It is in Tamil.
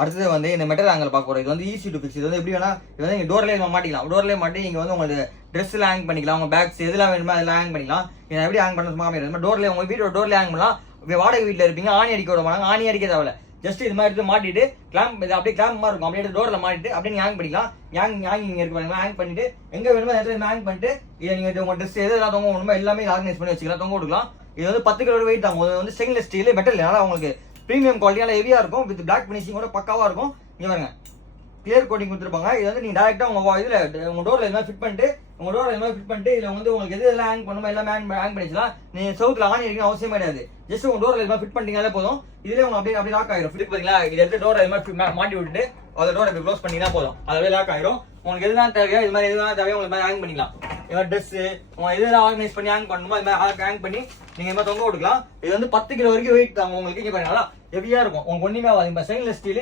அடுத்தது வந்து இந்த மெட்டல் ஆங்கிள் பார்க்க போறோம். இது வந்து ஈஸி டு ஃபிக்ஸ். இது வந்து எப்படி வேணா இது வந்து டோர்லேயே மாட்டிக்கலாம். டோர்லேயே மாட்டி நீங்க வந்து உங்களுக்கு ட்ரெஸ்ல ஹேங் பண்ணிக்கலாம், உங்க பேக்ஸ் எதுலாம் வேணுமோ அதெல்லாம் ஹேங் பண்ணிக்கலாம். இதை எப்படி ஹேங் பண்ண மாமே டோர்ல உங்க வீட்டோட டோர்ல ஹேங் பண்ணலாம். வாடகை வீட்டில் இருப்பீங்க, ஆணி அடிக்க விட மாட்டாங்க, ஆணி அடிக்க தேவையில்ல. ஜஸ்ட் இது மாதிரி எடுத்து மாட்டிட்டு கிளாம்ப் இது அப்படியே கிளாம்ப் மாதிரி இருக்கும், அப்படியே டோர்ல மாட்டிட்டு அப்படியே ஹேங் பண்ணிக்கலாம். ஹேங்கிங் இருக்கு பாருங்க, ஹேங் பண்ணிட்டு எங்க வேணுமோ இடத்துல ஹேங் பண்ணிட்டு இதை நீங்க உங்க ட்ரெஸ் எதெல்லாம் தொங்க விடணுமோ எல்லாமே ஆர்கனைஸ் பண்ணி வச்சுக்கலாம், தொங்க விட்டுக்கலாம். இது வந்து 10 கிலோ வெயிட் தாங்க. இது வந்து ஸ்டெயின்லெஸ் ஸ்டீல் மெட்டல், அதனால உங்களுக்கு பிரீமியம் குவாலிட்டியால ஹெவியா இருக்கும். வித் பிளாக் பினிஷிங்கோட பக்காவா இருக்கும். இங்க பாருங்க கிளியர் கோட்டிங் கொடுத்துருப்பாங்க. இது வந்து நீங்க டேரக்டா உங்க இதுல உங்க டோர்ல எல்லாம் ஃபிட் பண்ணிட்டு இதுல வந்து உங்களுக்கு எது எல்லாம் ஹேங் பண்ணுமோ எல்லாமே ஹேங் பண்ணிக்கலாம். நீங்க சவுத்துல ஆணி அடிக்கணும் அவசியமே கிடையாது. ஜஸ்ட் உங்க டோர்ல எல்லாம் ஃபிட் பண்ணிட்டீங்களே போதும். இதுல உங்க அப்படியே லாக் ஆயிரும். ஃபிட் பாத்தீங்களா, இதை எடுத்து டோர்ல எல்லாம் மாட்டி விட்டுட்டு அந்த டோர் இப்படி க்ளோஸ் பண்ணினா போதும், அதுவே லாக் ஆயிரும். உங்களுக்கு எதுதான் தேவையோ இது மாதிரி எதுதான் தேவையோ உங்களுக்கு ஹேங் பண்ணிக்கலாம். ட்ரெஸ் உங்க எதெல்லாம் ஆர்கனைஸ் பண்ணி ஹேங் பண்ணணுமோ இது மாதிரி ஹேங் பண்ணி நீங்க இந்த மாதிரி தொங்க விட்டுக்கலாம். இது வந்து 10 கிலோ வரைக்கும் வெயிட் தாங்க உங்களுக்கு. இங்க பாருங்க ஹெவியா இருக்கும். உங்களுக்கு ஒண்ணுமே ஆகாது. Stainless steel